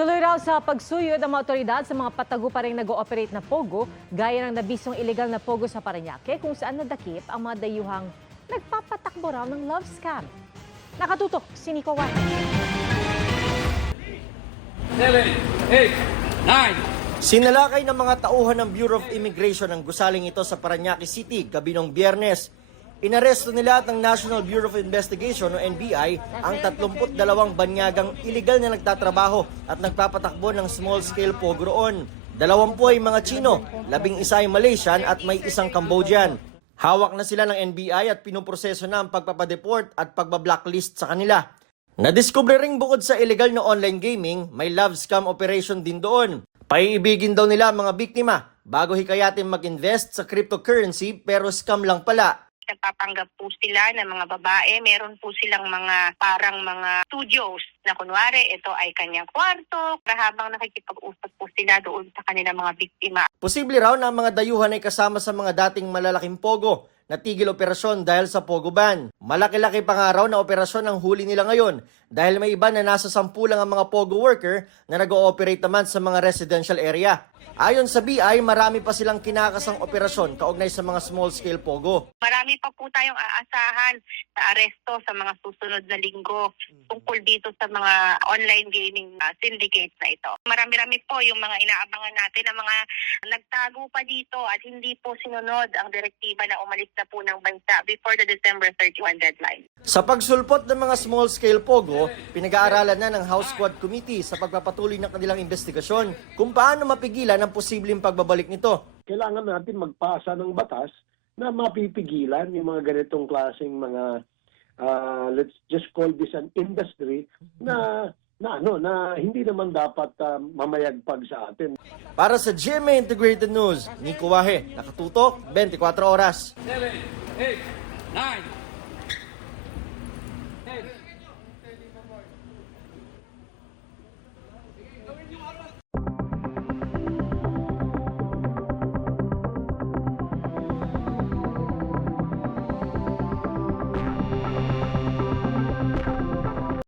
Tuloy raw sa pagsuyod ang mga otoridad sa mga patago pa rin nag-ooperate na pogo, gaya ng nabisong illegal na pogo sa Parañaque kung saan nadakip ang mga dayuhang nagpapatakbo raw ng love scam. Nakatutok si Nico Juan. 7, 8, 9. Sinalakay ng mga tauhan ng Bureau of Immigration ang gusaling ito sa Parañaque City gabi ng Biyernes. Inaresto nila at ng National Bureau of Investigation o NBI ang 32 banyagang iligal na nagtatrabaho at nagpapatakbo ng small-scale pogo roon. 20 ay mga Chino, 11 ay Malaysian at may isang Cambodian. Hawak na sila ng NBI at pinuproseso na ang pagpapadeport at pagbablacklist sa kanila. Nadiskubre ring bukod sa illegal na online gaming, may love scam operation din doon. Paiibigin daw nila ang mga biktima bago hikayatin mag-invest sa cryptocurrency pero scam lang pala. Nagpapanggap po sila ng mga babae. Meron po silang mga parang mga studios na kunwari ito ay kanyang kwarto habang nakikipag-usap po sila doon sa kanilang mga biktima. Posible raw na ang mga dayuhan ay kasama sa mga dating malalaking pogo na tigil operasyon dahil sa pogo ban. Malaki-laki pa nga raw na operasyon ang huli nila ngayon dahil may iba na nasa 10 lang ang mga pogo worker na nag-ooperate naman sa mga residential area. Ayon sa BI, marami pa silang kinakasang operasyon kaugnay sa mga small-scale pogo. Marami pa po tayong aasahan na aresto sa mga susunod na linggo tungkol dito sa mga online gaming syndicates na ito. Marami-rami po yung mga inaabangan natin na mga nagtago pa dito at hindi po sinunod ang direktiba na umalis na po ng bansa before the December 31 deadline. Sa pagsulpot ng mga small-scale pogo, pinag-aaralan na ng House Squad Committee sa pagpapatuloy ng kanilang investigasyon kung paano mapigilan ang posibleng pagbabalik nito. Kailangan natin magpasa ng batas na mapipigilan yung mga ganitong klaseng mga let's just call this an industry na hindi naman dapat mamayagpag sa atin. Para sa GMA Integrated News, Nico Wahe, nakatutok 24 oras. 7, 8, 9.